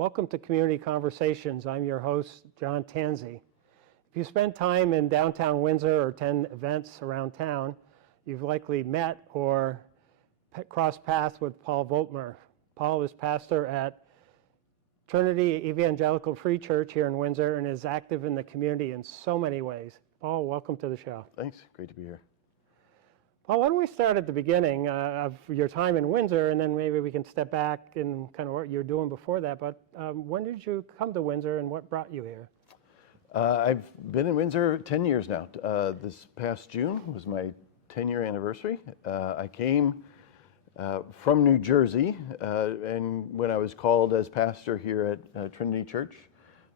Welcome to Community Conversations. I'm your host, John Tansey. If you spend time in downtown Windsor or attend events around town, you've likely met or crossed paths with Paul Voltmer. Paul is pastor at Trinity Evangelical Free Church here in Windsor and is active in the community in so many ways. Paul, welcome to the show. Thanks. Great to be here. Paul, why don't we start at the beginning of your time in Windsor, and then maybe we can step back and kind of what you were doing before that. But when did you come to Windsor, and what brought you here? I've been in Windsor 10 years now. This past June was my 10-year anniversary. I came from New Jersey, and when I was called as pastor here at Trinity Church.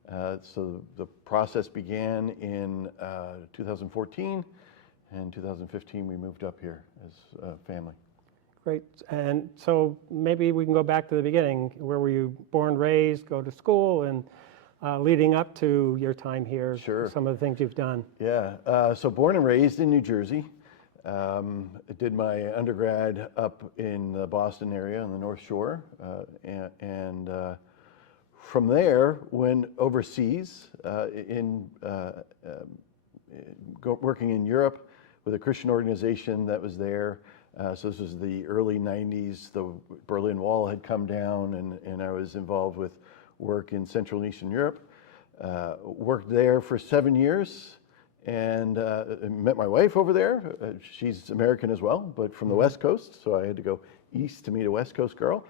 So the process began in 2014. In 2015, we moved up here as a family. Great. And so maybe we can go back to the beginning. Where were you born, raised, go to school, and leading up to your time here, Sure. Some of the things you've done? Yeah. So born and raised in New Jersey. I did my undergrad up in the Boston area on the North Shore. And from there, went overseas working in Europe with a Christian organization that was there. So this was the early 90s. The Berlin Wall had come down, and I was involved with work in Central and Eastern Europe. Worked there for 7 years, and met my wife over there. She's American as well, but from the West Coast, so I had to go east to meet a West Coast girl.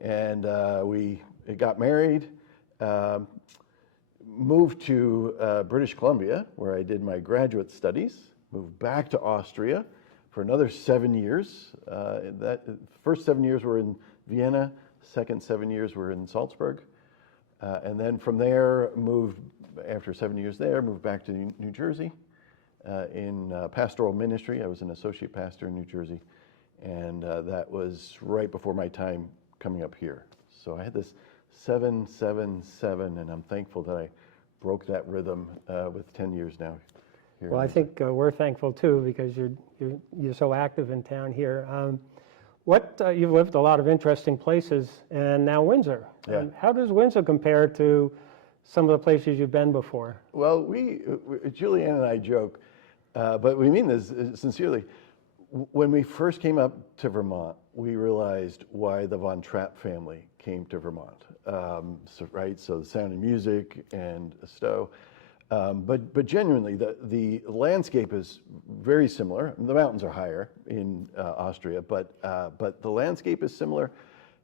And we got married, moved to British Columbia, where I did my graduate studies. Moved back to Austria for another 7 years. That first 7 years were in Vienna, second 7 years were in Salzburg. And then from there, after 7 years there, moved back to New Jersey in pastoral ministry. I was an associate pastor in New Jersey. And that was right before my time coming up here. So I had this 7-7-7, and I'm thankful that I broke that rhythm with 10 years now. Well, I think we're thankful too, because you're so active in town here. You've lived a lot of interesting places, and now Windsor. Yeah. How does Windsor compare to some of the places you've been before? Well, Julianne and I joke, but we mean this sincerely. When we first came up to Vermont, we realized why the Von Trapp family came to Vermont. So the Sound of Music and Stowe. But genuinely, the landscape is very similar. The mountains are higher in Austria, but the landscape is similar.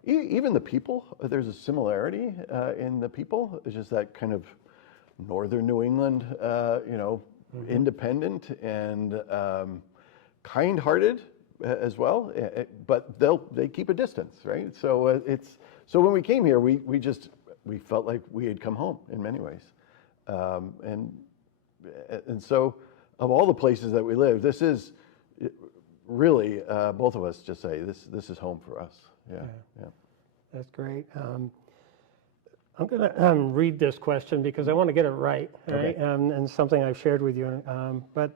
Even the people, there's a similarity in the people. It's just that kind of northern New England, independent and kind-hearted as well. But they keep a distance, right? So when we came here, we felt like we had come home in many ways. And so, of all the places that we live, this is really both of us just say this is home for us. Yeah. That's great. I'm going to read this question because I want to get it right, Okay. right? And something I've shared with you. But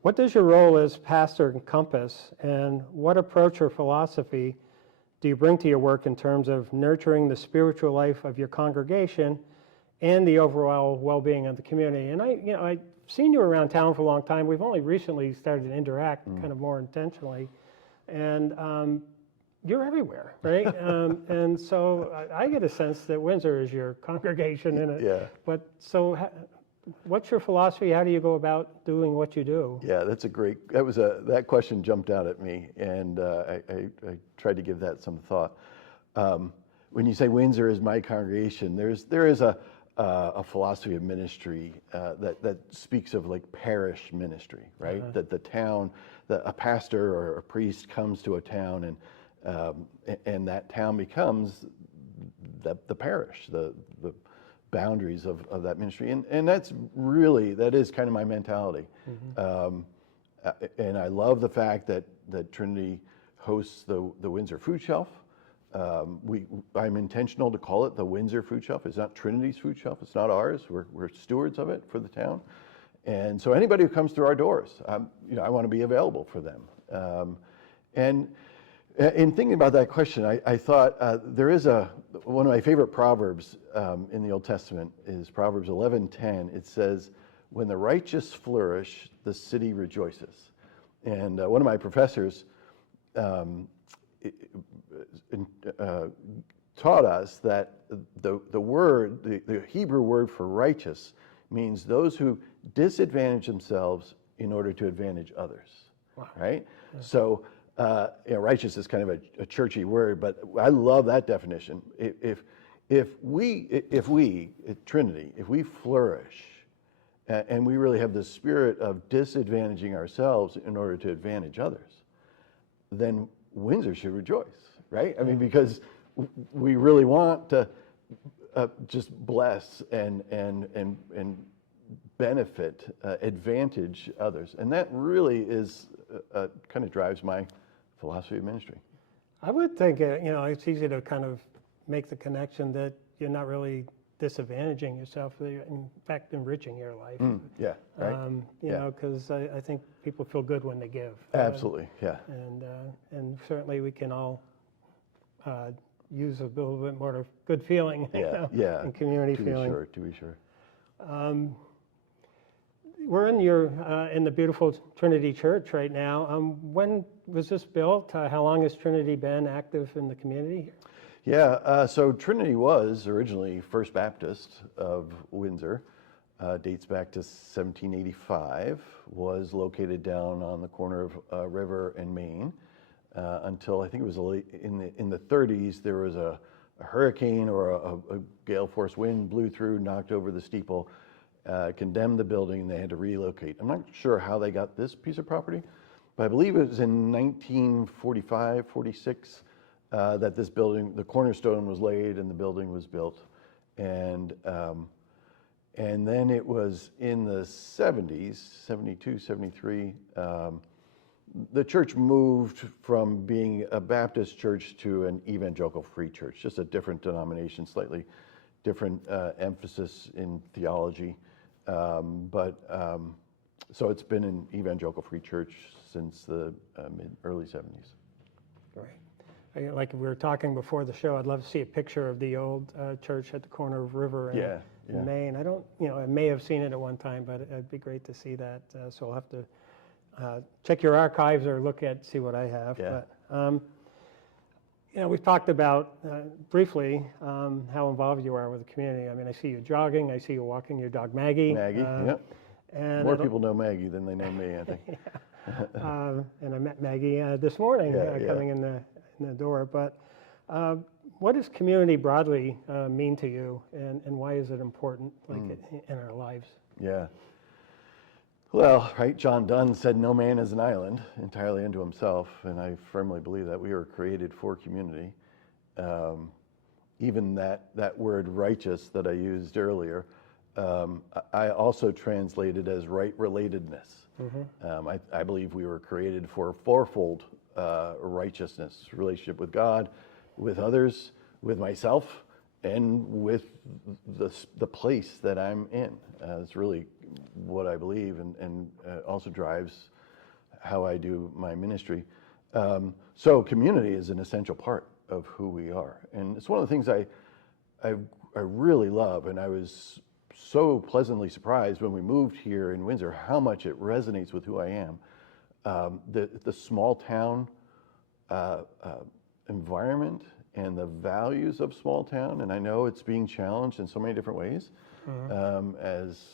what does your role as pastor encompass, and what approach or philosophy do you bring to your work in terms of nurturing the spiritual life of your congregation and the overall well-being of the community? And I've seen you around town for a long time. We've only recently started to interact kind of more intentionally, and you're everywhere, right? And so I get a sense that Windsor is your congregation in it. Yeah. But so, what's your philosophy? How do you go about doing what you do? Yeah, that question jumped out at me, and I tried to give that some thought. When you say Windsor is my congregation, there is a philosophy of ministry that speaks of like parish ministry, right? Uh-huh. That the town, a pastor or a priest comes to a town, and that town becomes the parish, the boundaries of that ministry, and that is kind of my mentality. Mm-hmm. And I love the fact that Trinity hosts the Windsor Food Shelf. I'm intentional to call it the Windsor Food Shelf. It's not Trinity's food shelf. It's not ours. We're stewards of it for the town. And so anybody who comes through our doors, I want to be available for them. And In thinking about that question, I thought there is one of my favorite proverbs in the Old Testament is Proverbs 11:10. It says, "When the righteous flourish, the city rejoices." And one of my professors taught us that the Hebrew word for righteous means those who disadvantage themselves in order to advantage others. Wow. Right? Yeah. So, righteous is kind of a churchy word, but I love that definition. If we at Trinity, if we flourish, and we really have the spirit of disadvantaging ourselves in order to advantage others, then Windsor should rejoice, right? I mean, because we really want to just bless and benefit, advantage others, and that really is kind of drives my philosophy of ministry. I would think it's easy to kind of make the connection that you're not really disadvantaging yourself, you're in fact enriching your life. Yeah, right. Because I think people feel good when they give. Absolutely, yeah. And certainly we can all use a little bit more of good feeling, and community feeling. To be sure. We're in the beautiful Trinity Church right now. When was this built? How long has Trinity been active in the community? Yeah, so Trinity was originally First Baptist of Windsor, dates back to 1785, was located down on the corner of River and Main until I think it was in the 30s. There was a hurricane or a gale force wind blew through, knocked over the steeple, condemned the building, and they had to relocate. I'm not sure how they got this piece of property, but I believe it was in 1945, 46, that this building, the cornerstone was laid and the building was built. And then it was in the 70s, 72, 73, the church moved from being a Baptist church to an Evangelical free church, just a different denomination, slightly different emphasis in theology. So it's been an Evangelical free church since the early 70s. Right. Like we were talking before the show, I'd love to see a picture of the old church at the corner of River and Main. I don't, I may have seen it at one time, but it'd be great to see that. So I'll have to check your archives or see what I have. Yeah. But, we've talked about briefly how involved you are with the community. I mean, I see you jogging, I see you walking your dog Maggie. Yep. And more people know Maggie than they know me, I think. And I met Maggie this morning coming in the door. But what does community broadly mean to you, and why is it important in our lives? Yeah. Well, right, John Donne said, "No man is an island, entirely unto himself," and I firmly believe that we were created for community. Even that word righteous that I used earlier, I also translated as right relatedness. Mm-hmm. I believe we were created for fourfold righteousness: relationship with God, with others, with myself, and with the place that I'm in. It's really what I believe, and also drives how I do my ministry. So community is an essential part of who we are, and it's one of the things I really love, and I was so pleasantly surprised when we moved here in Windsor how much it resonates with who I am. The small town environment and the values of small town, and I know it's being challenged in so many different ways. As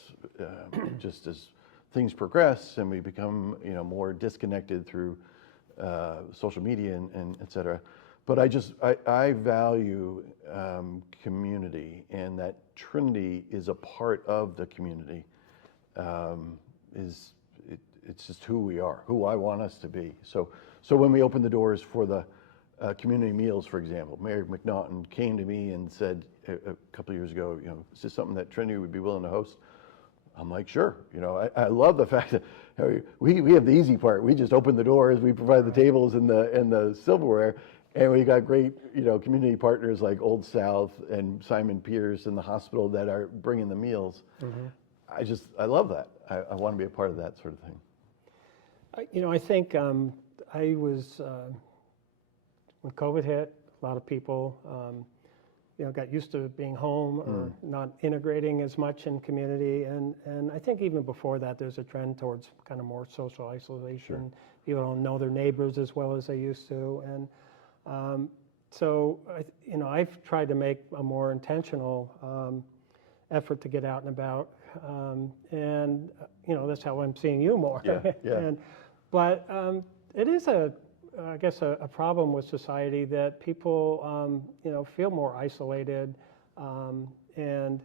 things progress and we become more disconnected through social media and et cetera. But I value community, and that Trinity is a part of the community. It's just who we are, who I want us to be. So when we open the doors for the community meals, for example, Mayor McNaughton came to me and said a couple of years ago, is this something that Trinity would be willing to host? I'm like, sure. I love the fact that we have the easy part. We just open the doors, we provide the tables and the silverware, and we got great community partners like Old South and Simon Pierce and the hospital that are bringing the meals. Mm-hmm. I love that. I want to be a part of that sort of thing. I think I was when COVID hit, a lot of people got used to being home or not integrating as much in community. And I think even before that, there's a trend towards kind of more social isolation. Sure. People don't know their neighbors as well as they used to. And so, I've tried to make a more intentional effort to get out and about. And that's how I'm seeing you more. Yeah. But it is I guess a problem with society that people, feel more isolated and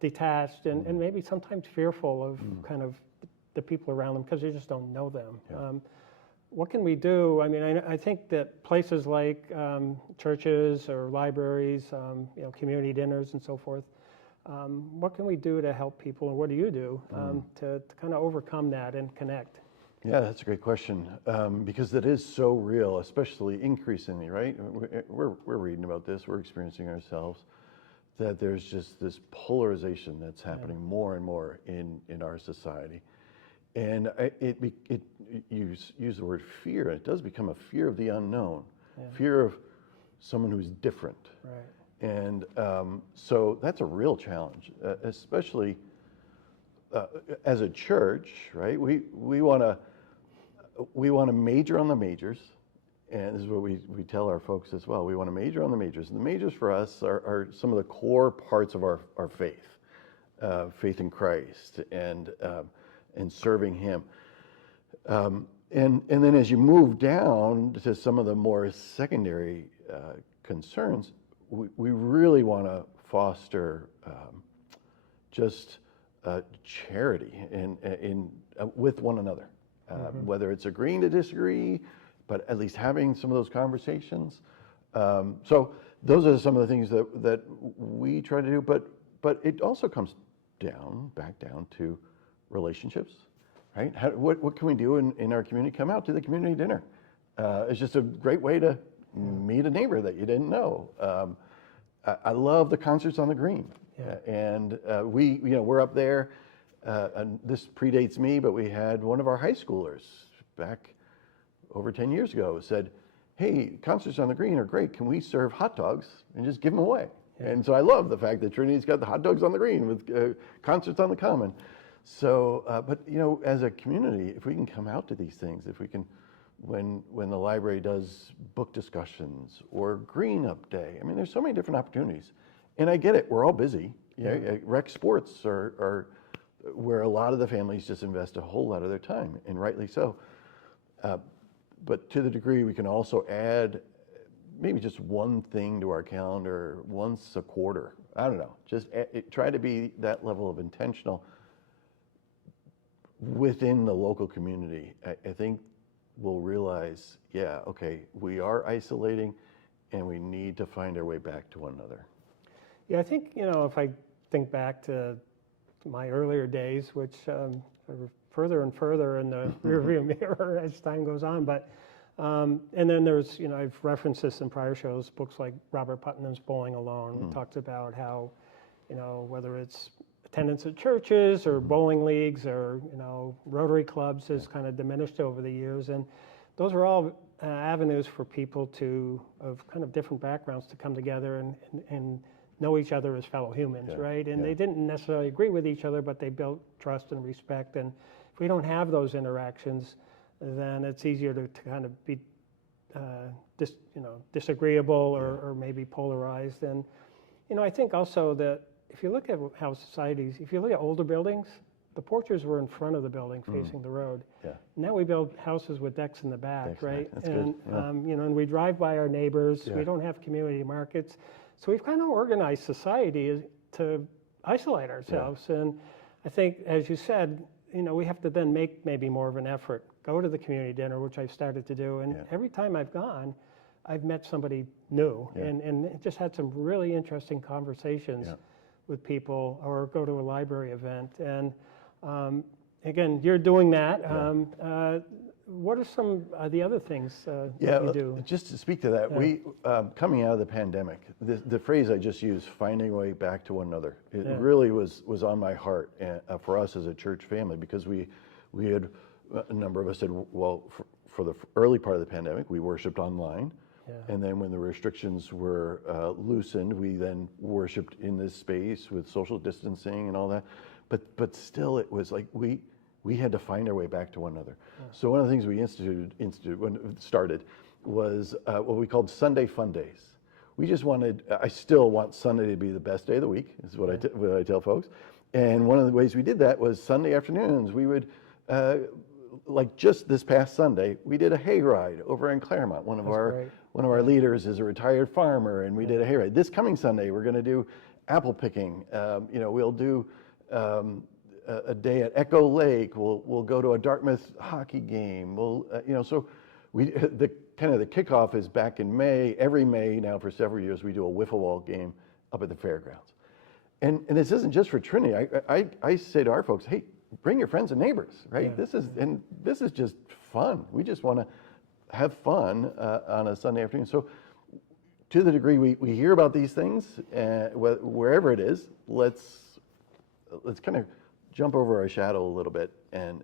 detached and maybe sometimes fearful of kind of the people around them because they just don't know them. Yeah. What can we do? I mean, I think that places like churches or libraries, community dinners and so forth, what can we do to help people, and what do you do to kind of overcome that and connect? Yeah, that's a great question, because that is so real, especially increasingly, right? We're reading about this, we're experiencing ourselves, that there's just this polarization that's happening more and more in our society. And you use the word fear, and it does become a fear of the unknown, fear of someone who's different. Right. And so that's a real challenge, especially as a church, right? We want to major on the majors, and this is what we tell our folks as well. We want to major on the majors. And the majors for us are some of the core parts of our faith, faith in Christ and serving Him. And then as you move down to some of the more secondary concerns, we really want to foster just charity in with one another. Whether it's agreeing to disagree, but at least having some of those conversations. So those are some of the things that we try to do, but it also comes back down to relationships, right? What can we do in our community? Come out to the community dinner. It's just a great way to meet a neighbor that you didn't know. I love the concerts on the green. Yeah. And we're up there, and this predates me, but we had one of our high schoolers back over 10 years ago said, hey, concerts on the green are great. Can we serve hot dogs and just give them away? Yeah. And so I love the fact that Trinity's got the hot dogs on the green with concerts on the common. So, but as a community, if we can come out to these things, if we can, when the library does book discussions or green up day, I mean, there's so many different opportunities. And I get it, we're all busy. Rec sports are where a lot of the families just invest a whole lot of their time, and rightly so. But to the degree we can also add maybe just one thing to our calendar once a quarter. I don't know, just try to be that level of intentional within the local community. I think we'll realize, okay, we are isolating and we need to find our way back to one another. Yeah, I think, if I think back to my earlier days, which are further and further in the rearview mirror as time goes on, but and then there's, I've referenced this in prior shows, books like Robert Putnam's Bowling Alone. Talked about how, whether it's attendance at churches or bowling leagues or, Rotary clubs has kind of diminished over the years. And those are all avenues for people of kind of different backgrounds to come together and know each other as fellow humans, right? And they didn't necessarily agree with each other, but they built trust and respect. And if we don't have those interactions, then it's easier to kind of be disagreeable or maybe polarized. And, I think also that if you look at how societies, if you look at older buildings, the porches were in front of the building facing the road. Yeah. Now we build houses with decks in the back, right? That's and, good. Yeah. And we drive by our neighbors. Yeah. We don't have community markets. So we've kind of organized society to isolate ourselves. Yeah. And I think, as you said, we have to then make maybe more of an effort. Go to the community dinner, which I've started to do. And every time I've gone, I've met somebody new and just had some really interesting conversations with people, or go to a library event. And again, you're doing that. What are some of the other things that you do? Just to speak to that, we coming out of the pandemic, the phrase I just used, finding a way back to one another, it really was on my heart for us as a church family, because we had, a number of us said, well, for the early part of the pandemic, we worshiped online. And then when the restrictions were loosened, we then worshiped in this space with social distancing and all that. But still, it was like we had to find our way back to one another. So one of the things we instituted when it started was what we called Sunday Fun Days. We just I still want Sunday to be the best day of the week, is what I tell folks. And one of the ways we did that was Sunday afternoons. We would, like just this past Sunday, we did a hayride over in Claremont. One of our leaders is a retired farmer, and we did a hayride. This coming Sunday, we're going to do apple picking. We'll do a day at Echo Lake. We'll go to a Dartmouth hockey game. So the kickoff is back in May. Every May now for several years, we do a wiffle ball game up at the fairgrounds. And this isn't just for Trinity. I say to our folks, hey, bring your friends and neighbors, right? Yeah. This is just fun. We just want to have fun on a Sunday afternoon. So to the degree we hear about these things, wherever it is, let's kind of jump over our shadow a little bit and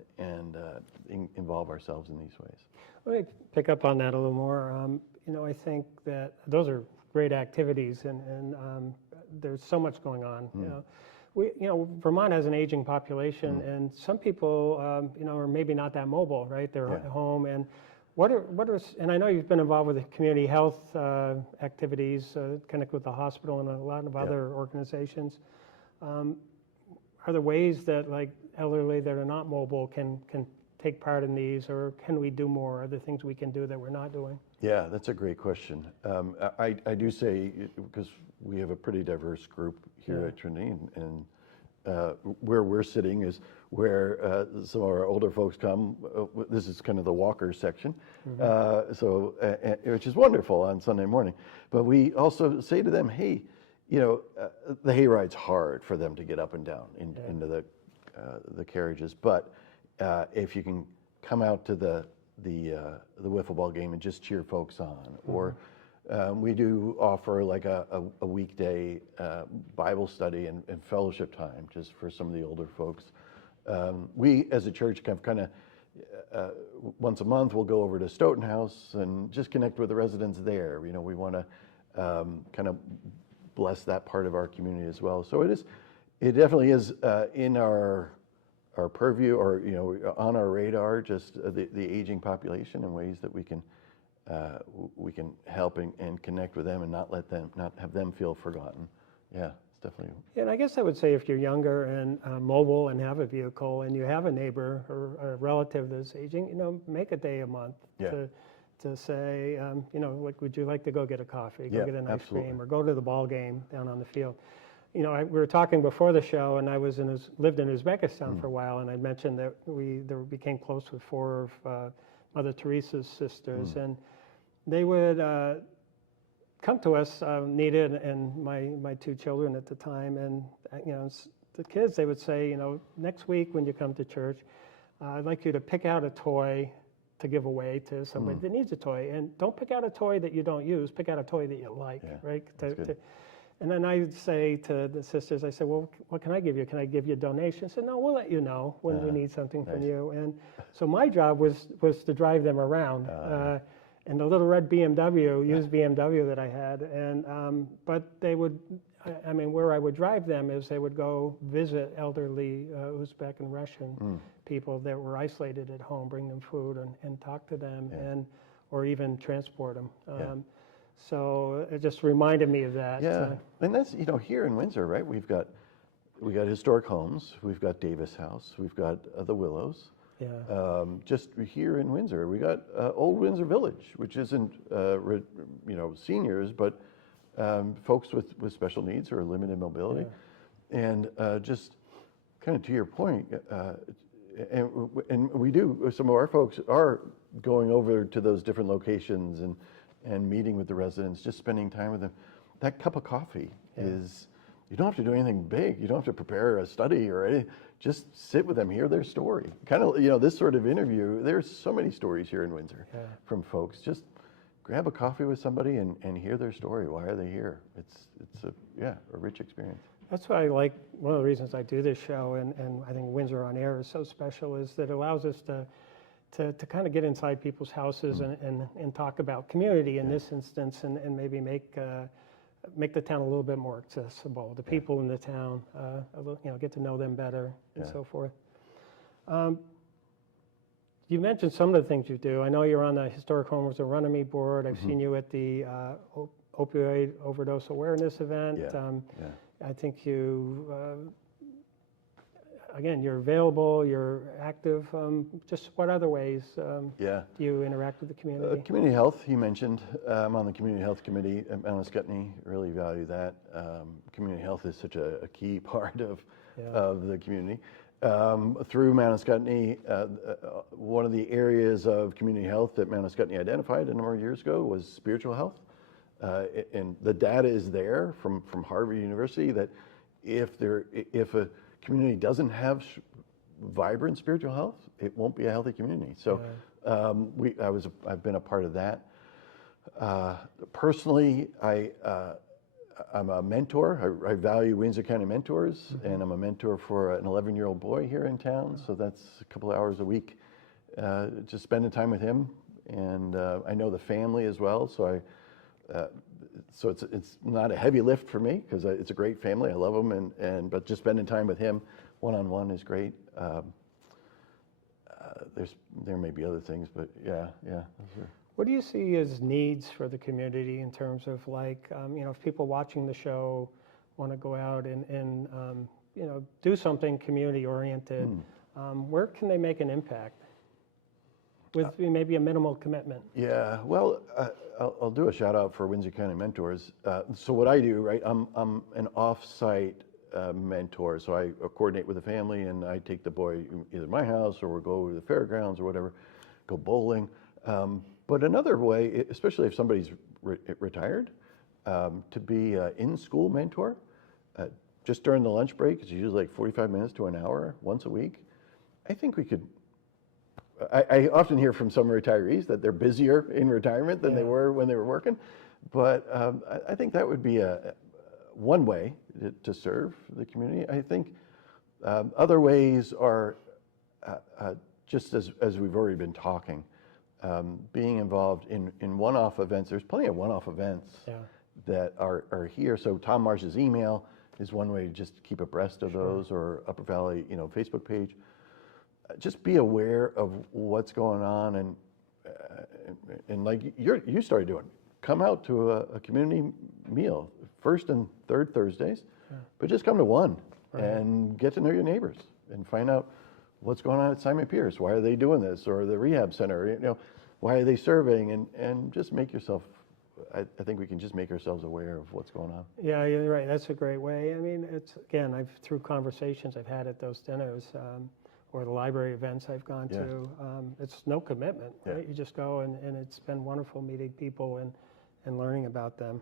involve ourselves in these ways. Let me pick up on that a little more. I think that those are great activities, and there's so much going on. Vermont has an aging population, and some people, are maybe not that mobile, right? They're at home, and and I know you've been involved with the community health activities, connect with the hospital and a lot of other organizations. Are there ways that like elderly that are not mobile can take part in these, or can we do more? Are there things we can do that we're not doing? Yeah, that's a great question. I do say, because we have a pretty diverse group here at Trinity, and where we're sitting is where some of our older folks come. This is kind of the walker section, which is wonderful on Sunday morning. But we also say to them, hey, the hayride's hard for them to get up and down into the carriages, but if you can come out to the wiffle ball game and just cheer folks on, or we do offer like a weekday Bible study and fellowship time just for some of the older folks. We as a church kind of once a month we'll go over to Stoughton House and just connect with the residents there. We want to kind of bless that part of our community as well. So it definitely is in our purview, or on our radar, just the aging population, and ways that we can help and connect with them and not have them feel forgotten. Yeah, it's definitely. Yeah, and I guess I would say if you're younger and mobile and have a vehicle, and you have a neighbor or a relative that's aging, make a day a month to say, like, would you like to go get a coffee, go get an ice cream, or go to the ball game down on the field? We were talking before the show, and I lived in Uzbekistan for a while, and I mentioned that we became close with 4 of Mother Teresa's sisters, and they would come to us, Nita and my 2 children at the time, and the kids, they would say, next week when you come to church, I'd like you to pick out a toy to give away to somebody that needs a toy, and don't pick out a toy that you don't use. Pick out a toy that you like, right? And then I would say to the sisters, I said, well, what can I give you? Can I give you a donation? I said, no, we'll let you know when we need something from you. And so my job was to drive them around. And the little red BMW, used BMW that I had. And but they would, where I would drive them is they would go visit elderly Uzbek and Russian people that were isolated at home, bring them food and talk to them, or even transport them. So it just reminded me of that. Yeah, and that's, here in Windsor, right? We got historic homes, we've got Davis House, we've got the Willows. Yeah. Just here in Windsor, we got Old Windsor Village, which isn't seniors, but folks with special needs or limited mobility. And just kind of to your point, and we do, some of our folks are going over to those different locations and meeting with the residents, just spending time with them. That cup of coffee is, you don't have to do anything big. You don't have to prepare a study or anything. Just sit with them, hear their story. Kind of, this sort of interview, there's so many stories here in Windsor from folks. Just grab a coffee with somebody and hear their story. Why are they here? It's a rich experience. That's why I like, one of the reasons I do this show, and I think Windsor on Air is so special, is that it allows us to to kind of get inside people's houses and talk about community in this instance, and maybe make the town a little bit more accessible. The people in the town, get to know them better and so forth. You mentioned some of the things you do. I know you're on the Historic Homes of Runnymede board. I've seen you at the opioid overdose awareness event. I think you, again, you're available, you're active. Just what other ways do you interact with the community? Community health, you mentioned. I'm on the Community Health Committee at Mount Scottney. Really value that. Community health is such a key part of the community. Through Mount Scottney, one of the areas of community health that Mount Scottney identified a number of years ago was spiritual health. And the data is there from Harvard University that if a community doesn't have vibrant spiritual health, it won't be a healthy community. So I've been a part of that. Personally, I'm a mentor. I value Windsor County mentors, and I'm a mentor for an 11-year-old boy here in town. So that's a couple of hours a week, just spending time with him. And I know the family as well. So it's not a heavy lift for me because it's a great family. I love them, but just spending time with him one-on-one is great. There may be other things, but yeah. What do you see as needs for the community in terms of if people watching the show want to go out and do something community oriented, where can they make an impact with maybe a minimal commitment? Yeah, well, I'll do a shout out for Windsor County Mentors. So what I do, right, I'm an off-site mentor. So I coordinate with the family and I take the boy either to my house or we'll go to the fairgrounds or whatever, go bowling. But another way, especially if somebody's retired, to be an in-school mentor, just during the lunch break, it's usually like 45 minutes to an hour once a week. I think we could, I often hear from some retirees that they're busier in retirement than they were when they were working. But I think that would be one way to serve the community. I think other ways are just as we've already been talking, being involved in one-off events. There's plenty of one-off events that are here. So Tom Marsh's email is one way to just keep abreast of those, or Upper Valley, Facebook page. Just be aware of what's going on, and like you started doing. Come out to a community meal, first and third Thursdays, but just come to one and get to know your neighbors and find out what's going on at Simon Pierce. Why are they doing this? Or the rehab center, why are they serving? And just make yourself, I think we can just make ourselves aware of what's going on. Yeah, you're right. That's a great way. I mean, it's, again, through conversations I've had at those dinners, or the library events I've gone to, it's no commitment, right? You just go and it's been wonderful meeting people and learning about them.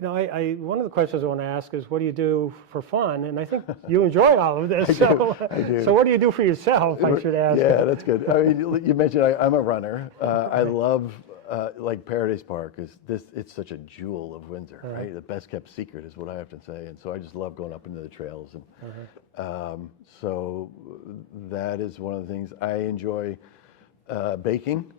One of the questions I want to ask is, what do you do for fun? And I think you enjoy all of this. I do. So what do you do for yourself, I should ask? Yeah, that's good. I mean, you mentioned I'm a runner. I love, like Paradise Park it's such a jewel of Windsor, right? The best kept secret is what I have to say. And so I just love going up into the trails. And so that is one of the things I enjoy. Baking.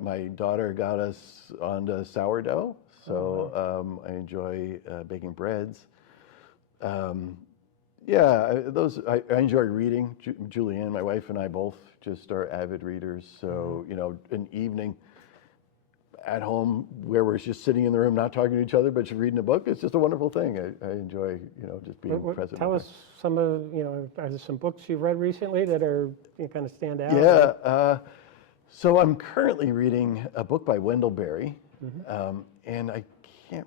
My daughter got us onto sourdough. So I enjoy baking breads. I enjoy reading. Julianne, my wife, and I both just are avid readers. So, an evening at home where we're just sitting in the room, not talking to each other, but just reading a book, it's just a wonderful thing. I enjoy, just being present. Tell us some of, are there some books you've read recently that are kind of stand out? Yeah. So I'm currently reading a book by Wendell Berry. And I can't,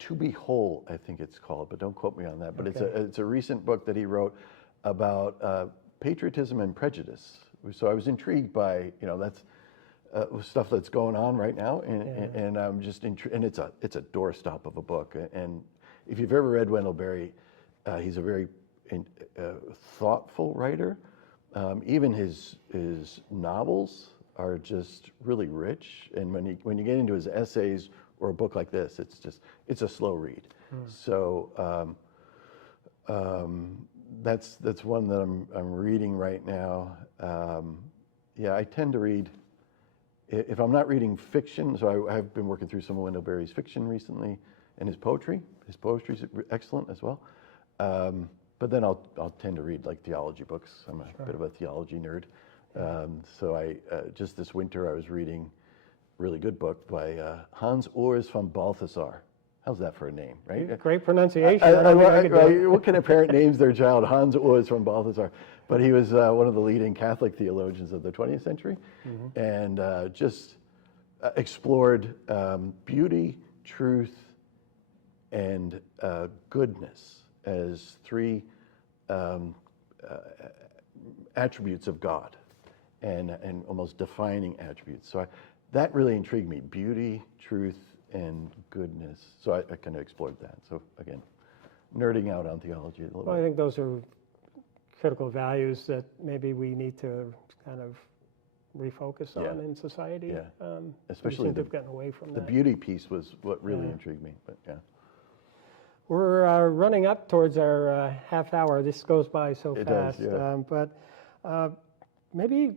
To Be Whole, I think it's called, but don't quote me on that. But it's a recent book that he wrote about patriotism and prejudice. So I was intrigued by, that's stuff that's going on right now, and I'm just intrigued. And it's a doorstop of a book. And if you've ever read Wendell Berry, he's a very thoughtful writer. Even his novels are just really rich, and when you get into his essays or a book like this, it's a slow read. So that's one that I'm reading right now. Yeah, I tend to read, if I'm not reading fiction, so I've been working through some of Wendell Berry's fiction recently, and his poetry. His poetry is excellent as well. But then I'll tend to read like theology books. I'm a bit of a theology nerd. So I just this winter I was reading a really good book by Hans Urs von Balthasar. How's that for a name, right? Great pronunciation. I don't think I could do it. What kind of parent names their child Hans Urs von Balthasar? But he was one of the leading Catholic theologians of the 20th century, and just explored beauty, truth, and goodness as three attributes of God, and almost defining attributes. So that really intrigued me: beauty, truth, and goodness. So I kind of explored that. So again, nerding out on theology a little bit. I think those are critical values that maybe we need to kind of refocus on in society. Yeah. Especially we seem to have gotten away from the that. beauty piece was what really intrigued me. But yeah. We're running up towards our half hour. This goes by so It fast. does, yeah. But maybe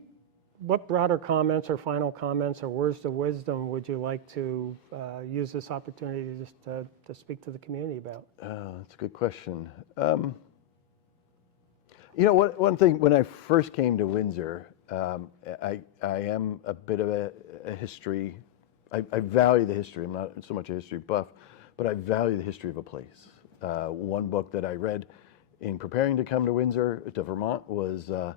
what broader comments or final comments or words of wisdom would you like to use this opportunity just to speak to the community about? That's a good question. You know, one thing, when I first came to Windsor, I am a bit of a history, I value the history. I'm not so much a history buff, but I value the history of a place. One book that I read in preparing to come to Windsor, to Vermont, was A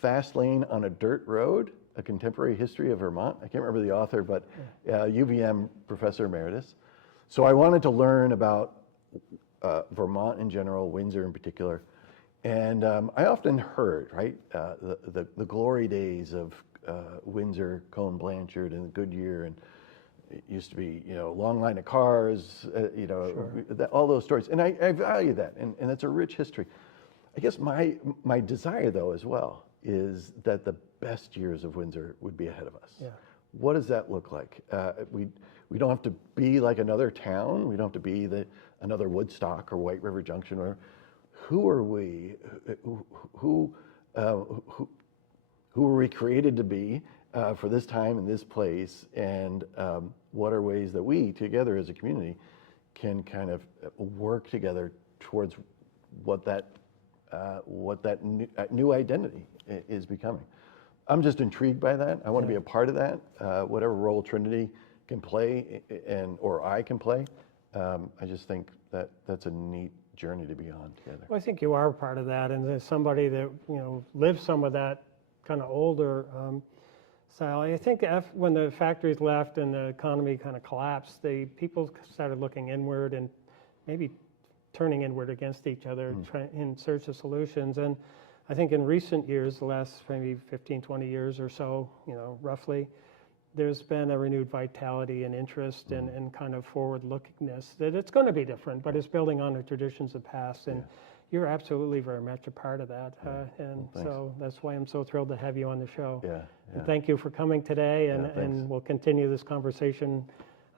Fast Lane on a Dirt Road, A Contemporary History of Vermont. I can't remember the author, but UVM Professor Emeritus. So I wanted to learn about Vermont in general, Windsor in particular. And I often heard, right, the glory days of Windsor, Cone Blanchard, and Goodyear, and it used to be, you know, long line of cars, you know, all those stories. And I value that, and it's a rich history. I guess my desire, though, as well, is that the best years of Windsor would be ahead of us. Yeah. What does that look like? We don't have to be like another town. We don't have to be another Woodstock or White River Junction. Or who are we? Who were we created to be for this time and this place? And what are ways that we, together as a community, can kind of work together towards what that new identity is becoming. I'm just intrigued by that. I want to be a part of that. Whatever role Trinity can play, or I can play. I just think that's a neat journey to be on together. Well, I think you are a part of that, and as somebody that lives some of that kind of older style. I think when the factories left and the economy kind of collapsed, people started looking inward and maybe turning inward against each other in search of solutions. And I think in recent years, the last maybe 15, 20 years or so, roughly, there's been a renewed vitality and interest and kind of forward-lookingness that it's going to be different, but it's building on the traditions of the past. And you're absolutely very much a part of that. So that's why I'm so thrilled to have you on the show. And thank you for coming today, and we'll continue this conversation,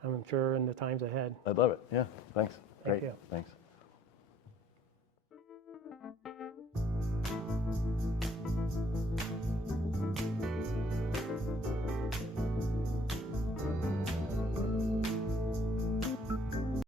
I'm sure, in the times ahead. I'd love it. Yeah, thanks. Thank Great. you. Thanks.